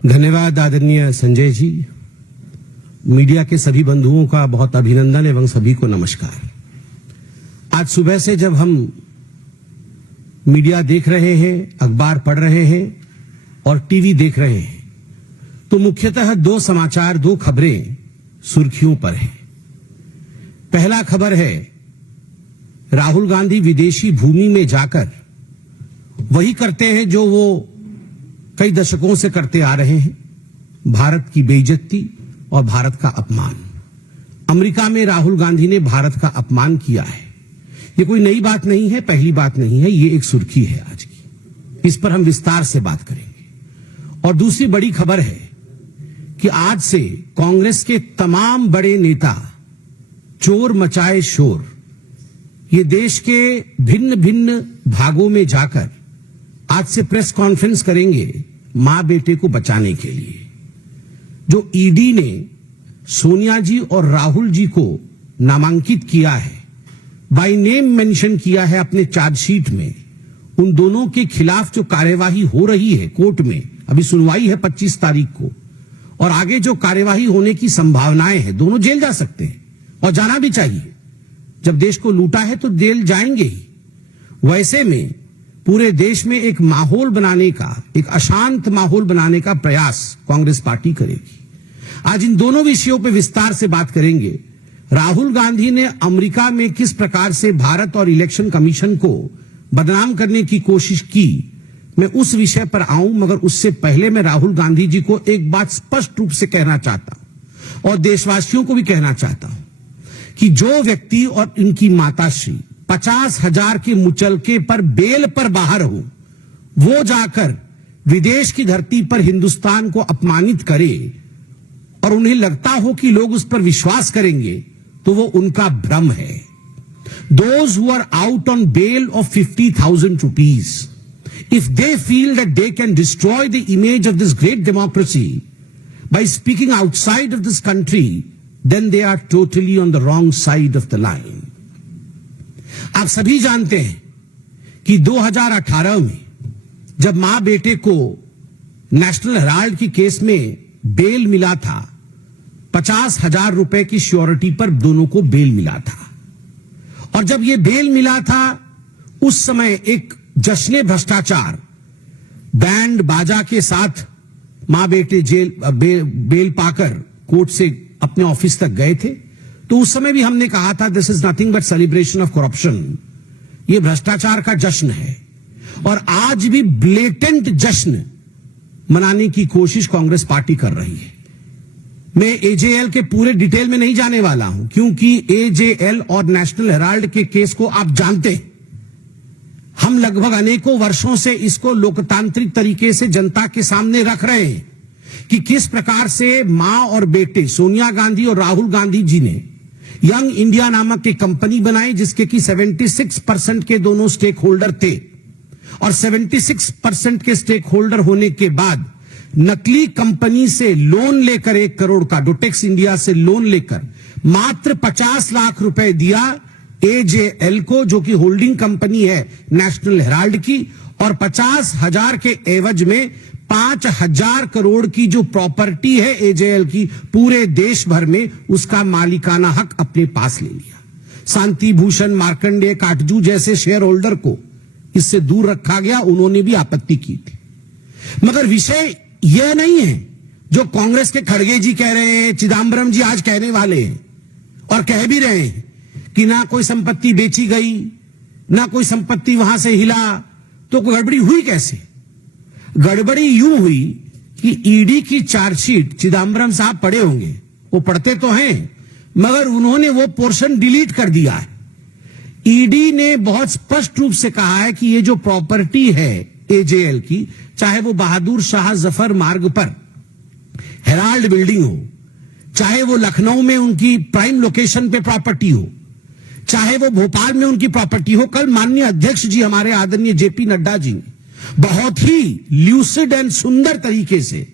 धन्यवाद आदरणीय संजय जी। मीडिया के सभी बंधुओं का बहुत अभिनंदन एवं सभी को नमस्कार। आज सुबह से जब हम मीडिया देख रहे हैं, अखबार पढ़ रहे हैं और टीवी देख रहे हैं तो मुख्यतः दो समाचार, दो खबरें सुर्खियों पर हैं। पहला खबर है राहुल गांधी विदेशी भूमि में जाकर वही करते हैं जो वो कई दशकों से करते आ रहे हैं, भारत की बेइज्जती और भारत का अपमान। अमेरिका में राहुल गांधी ने भारत का अपमान किया है। ये कोई नई बात नहीं है, पहली बात नहीं है, ये एक सुर्खी है आज की। इस पर हम विस्तार से बात करेंगे। और दूसरी बड़ी खबर है कि आज से कांग्रेस के तमाम बड़े नेता चोर मचाए शोर, ये देश के भिन्न भिन्न भागों में जाकर आज से प्रेस कॉन्फ्रेंस करेंगे मां बेटे को बचाने के लिए। जो ईडी ने सोनिया जी और राहुल जी को नामांकित किया है, बाय नेम मेंशन किया है अपने चार्जशीट में, उन दोनों के खिलाफ जो कार्यवाही हो रही है कोर्ट में, अभी सुनवाई है 25 तारीख को, और आगे जो कार्यवाही होने की संभावनाएं हैं, दोनों जेल जा सकते हैं और जाना भी चाहिए। जब देश को लूटा है तो जेल जाएंगे ही। वैसे में पूरे देश में एक माहौल बनाने का, एक अशांत माहौल बनाने का प्रयास कांग्रेस पार्टी करेगी। आज इन दोनों विषयों पर विस्तार से बात करेंगे। राहुल गांधी ने अमेरिका में किस प्रकार से भारत और इलेक्शन कमीशन को बदनाम करने की कोशिश की, मैं उस विषय पर आऊं, मगर उससे पहले मैं राहुल गांधी जी को एक बात स्पष्ट रूप से कहना चाहता हूं और देशवासियों को भी कहना चाहता हूं कि जो व्यक्ति और इनकी माताश्री 50,000 के मुचलके पर बेल पर बाहर हो, वो जाकर विदेश की धरती पर हिंदुस्तान को अपमानित करे और उन्हें लगता हो कि लोग उस पर विश्वास करेंगे, तो वो उनका भ्रम है। Those who are out on bail of 50,000 rupees, if they feel that they can destroy the image of this great democracy by speaking outside of this country, then they are totally on the wrong side of the line. आप सभी जानते हैं कि 2018 में जब मां बेटे को नेशनल हेराल्ड की केस में बेल मिला था, 50,000 रुपए की श्योरिटी पर दोनों को बेल मिला था। और जब ये बेल मिला था, उस समय एक जश्न भ्रष्टाचार बैंड बाजा के साथ मां बेटे बेल पाकर कोर्ट से अपने ऑफिस तक गए थे। तो उस समय भी हमने कहा था this is nothing but celebration of corruption, ये भ्रष्टाचार का जश्न है। और आज भी ब्लेटेंट जश्न मनाने की कोशिश कांग्रेस पार्टी कर रही है। मैं एजेएल के पूरे डिटेल में नहीं जाने वाला हूं, क्योंकि एजेएल और नेशनल हेराल्ड के केस को आप जानते हैं। हम लगभग अनेकों वर्षों से इसको लोकतांत्रिक तरीके से जनता के सामने रख रहे हैं कि किस प्रकार से मां और बेटे सोनिया गांधी और राहुल गांधी जी ने यंग इंडिया नामक एक कंपनी बनाई, जिसके की 76% के दोनों स्टेक होल्डर थे। और 76% के स्टेक होल्डर होने के बाद नकली कंपनी से लोन लेकर 1 करोड़ का, डोटेक्स इंडिया से लोन लेकर मात्र 50 लाख रुपए दिया एजेएल को, जो कि होल्डिंग कंपनी है नेशनल हेराल्ड की, और 50,000 के एवज में 5,000 करोड़ की जो प्रॉपर्टी है एजेएल की, पूरे देश भर में उसका मालिकाना हक अपने पास ले लिया। शांति भूषण, मार्कंडेय काटजू जैसे शेयर होल्डर को इससे दूर रखा गया, उन्होंने भी आपत्ति की थी। मगर विषय यह नहीं है जो कांग्रेस के खड़गे जी कह रहे हैं, चिदम्बरम जी आज कहने वाले हैं और कह भी रहे हैं कि ना कोई संपत्ति बेची गई, ना कोई संपत्ति वहां से हिला। तो गड़बड़ी हुई कैसे? गड़बड़ी यूं हुई कि ईडी की चार्जशीट चिदम्बरम साहब पढ़े होंगे, वो पढ़ते तो हैं, मगर उन्होंने वो पोर्शन डिलीट कर दिया है। ईडी ने बहुत स्पष्ट रूप से कहा है कि ये जो प्रॉपर्टी है एजेएल की, चाहे वो बहादुर शाह जफर मार्ग पर हेराल्ड बिल्डिंग हो, चाहे वो लखनऊ में उनकी प्राइम लोकेशन पे प्रॉपर्टी हो, चाहे वो भोपाल में उनकी प्रॉपर्टी हो। कल माननीय अध्यक्ष जी हमारे आदरणीय जेपी नड्डा जी ने बहुत ही ल्यूसिड एंड सुंदर तरीके से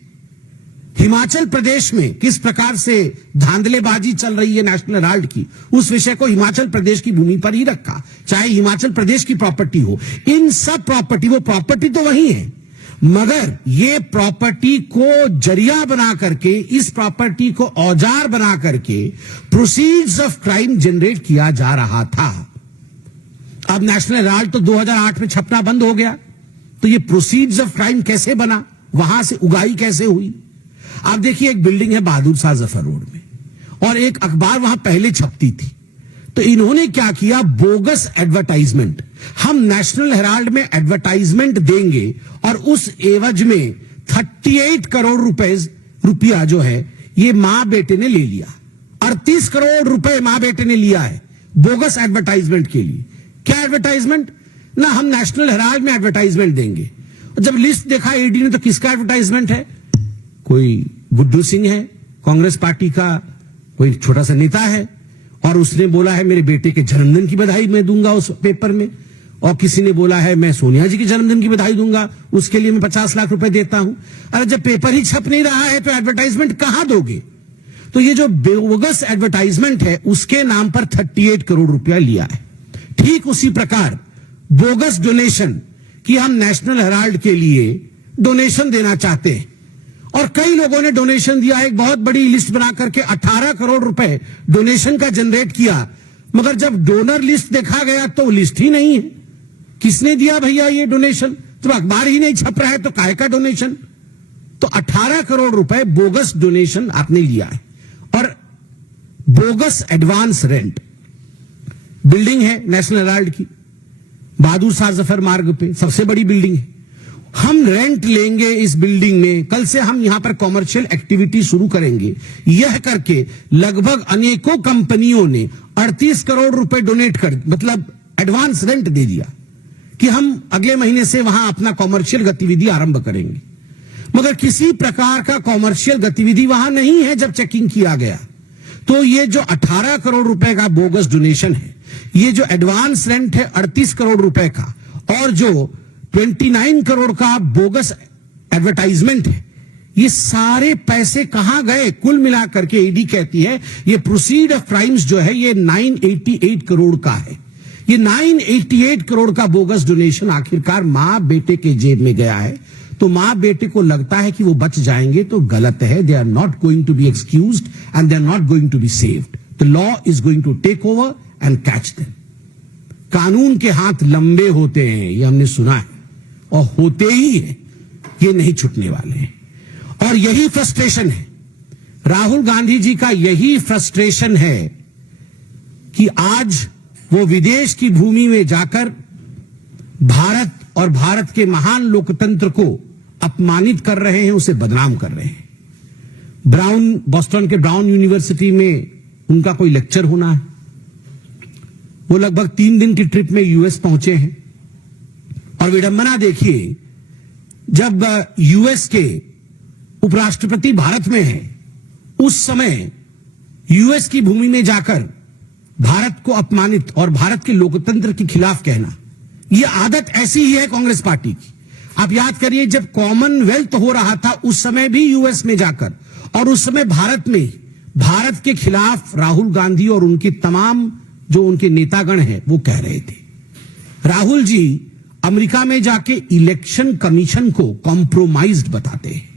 हिमाचल प्रदेश में किस प्रकार से धांधलेबाजी चल रही है नेशनल हेराल्ड की, उस विषय को हिमाचल प्रदेश की भूमि पर ही रखा, चाहे हिमाचल प्रदेश की प्रॉपर्टी हो। इन सब प्रॉपर्टी, वो प्रॉपर्टी तो वही है, मगर ये प्रॉपर्टी को जरिया बना करके, इस प्रॉपर्टी को औजार बना करके प्रोसीड्स ऑफ क्राइम जनरेट किया जा रहा था। अब नेशनल हेराल्ड तो 2008 में छपना बंद हो गया, तो ये प्रोसीड्स ऑफ क्राइम कैसे बना, वहां से उगाई कैसे हुई? आप देखिए, एक बिल्डिंग है बहादुर शाह जफर रोड में, और एक अखबार वहां पहले छपती थी। तो इन्होंने क्या किया, बोगस एडवर्टाइजमेंट, हम नेशनल हेराल्ड में एडवर्टाइजमेंट देंगे और उस एवज में 38 करोड़ रुपया जो है ये मां बेटे ने ले लिया। 38 करोड़ रुपए मां बेटे ने लिया है बोगस एडवर्टाइजमेंट के लिए। क्या एडवर्टाइजमेंट? ना हम नेशनल हेराल्ड में एडवर्टाइजमेंट देंगे। जब लिस्ट देखा ईडी ने तो किसका एडवर्टाइजमेंट है? कोई गुड्डू सिंह है, कांग्रेस पार्टी का कोई छोटा सा नेता है, और उसने बोला है मेरे बेटे के जन्मदिन की बधाई मैं दूंगा उस पेपर में, और किसी ने बोला है मैं सोनिया जी के जन्मदिन की बधाई दूंगा, उसके लिए मैं 50 लाख रुपए देता हूं। अरे जब पेपर ही छप नहीं रहा है तो एडवर्टाइजमेंट कहां दोगे? तो ये जो बोगस एडवर्टाइजमेंट है उसके नाम पर 38 करोड़ रुपया लिया है। ठीक उसी प्रकार बोगस डोनेशन कि हम नेशनल हेराल्ड के लिए डोनेशन देना चाहते हैं, और कई लोगों ने डोनेशन दिया है। एक बहुत बड़ी लिस्ट बना करके 18 करोड़ रुपए डोनेशन का जनरेट किया, मगर जब डोनर लिस्ट देखा गया तो लिस्ट ही नहीं है। किसने दिया भैया ये डोनेशन? तो अखबार ही नहीं छप रहा है तो काहे का डोनेशन? तो 18 करोड़ रुपए बोगस डोनेशन आपने लिया है। और बोगस एडवांस रेंट, बिल्डिंग है नेशनल हेराल्ड की बहादुर शाह जफर मार्ग पे, सबसे बड़ी बिल्डिंग है। हम रेंट लेंगे इस बिल्डिंग में, कल से हम यहां पर कॉमर्शियल एक्टिविटी शुरू करेंगे, यह करके लगभग अनेकों कंपनियों ने 38 करोड़ रुपए डोनेट कर, मतलब एडवांस रेंट दे दिया कि हम अगले महीने से वहां अपना कॉमर्शियल गतिविधि आरंभ करेंगे। मगर किसी प्रकार का कॉमर्शियल गतिविधि वहां नहीं है। जब चेकिंग किया गया तो ये जो 18 करोड़ रुपए का बोगस डोनेशन है, ये जो एडवांस रेंट है 38 करोड़ रुपए का, और जो 29 करोड़ का बोगस एडवर्टाइजमेंट है, ये सारे पैसे कहां गए? कुल मिलाकर के ईडी कहती है ये प्रोसीड ऑफ क्राइम्स जो है ये 988 करोड़ का है। ये 988 करोड़ का बोगस डोनेशन आखिरकार मां बेटे के जेब में गया है। तो मां बेटे को लगता है कि वो बच जाएंगे, तो गलत है। They are not going to be excused and they are not going to be saved. The law is going to take over and catch them. कानून के हाथ लंबे होते हैं, ये हमने सुना है, और होते ही है, ये नहीं छूटने वाले हैं। और यही फ्रस्ट्रेशन है, राहुल गांधी जी का यही फ्रस्ट्रेशन है कि आज वो विदेश की भूमि में जाकर भारत और भारत के महान लोकतंत्र को अपमानित कर रहे हैं, उसे बदनाम कर रहे हैं। बोस्टन के ब्राउन यूनिवर्सिटी में उनका कोई लेक्चर होना है, वो लगभग 3 दिन की ट्रिप में यूएस पहुंचे हैं। और विडंबना देखिए, जब यूएस के उपराष्ट्रपति भारत में है, उस समय यूएस की भूमि में जाकर भारत को अपमानित और भारत के लोकतंत्र के खिलाफ कहना, यह आदत ऐसी ही है कांग्रेस पार्टी की। आप याद करिए, जब कॉमनवेल्थ हो रहा था उस समय भी यूएस में जाकर, और उस समय भारत में भारत के खिलाफ राहुल गांधी और उनके तमाम जो उनके नेतागण हैं वो कह रहे थे। राहुल जी अमेरिका में जाके इलेक्शन कमीशन को कॉम्प्रोमाइज्ड बताते हैं।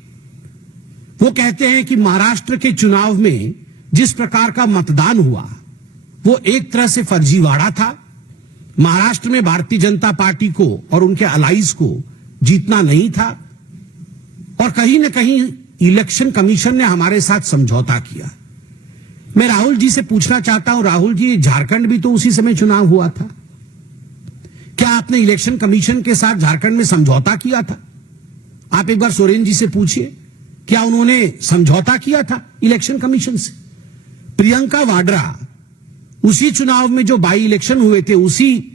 वो कहते हैं कि महाराष्ट्र के चुनाव में जिस प्रकार का मतदान हुआ वो एक तरह से फर्जीवाड़ा था। महाराष्ट्र में भारतीय जनता पार्टी को और उनके अलाइज को जीतना नहीं था, और कहीं ना कहीं इलेक्शन कमीशन ने हमारे साथ समझौता किया। मैं राहुल जी से पूछना चाहता हूं, राहुल जी, झारखंड भी तो उसी समय चुनाव हुआ था, क्या आपने इलेक्शन कमीशन के साथ झारखंड में समझौता किया था? आप एक बार सोरेन जी से पूछिए, क्या उन्होंने समझौता किया था इलेक्शन कमीशन से? प्रियंका वाड्रा, उसी चुनाव में जो बाई इलेक्शन हुए थे, उसी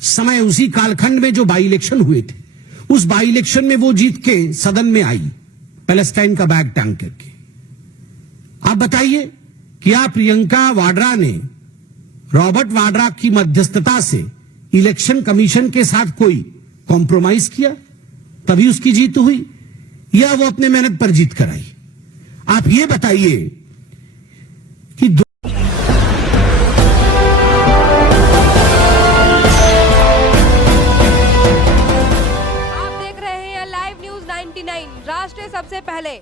समय उसी कालखंड में जो बाई इलेक्शन हुए थे, उस बाई इलेक्शन में वो जीत के सदन में आई पैलेस्टाइन का बैग टांग करके। आप बताइए, क्या प्रियंका वाड्रा ने रॉबर्ट वाड्रा की मध्यस्थता से इलेक्शन कमीशन के साथ कोई कॉम्प्रोमाइज किया तभी उसकी जीत हुई, या वो अपने मेहनत पर जीत कर आई? आप ये बताइए कि 99 राष्ट्र सबसे पहले।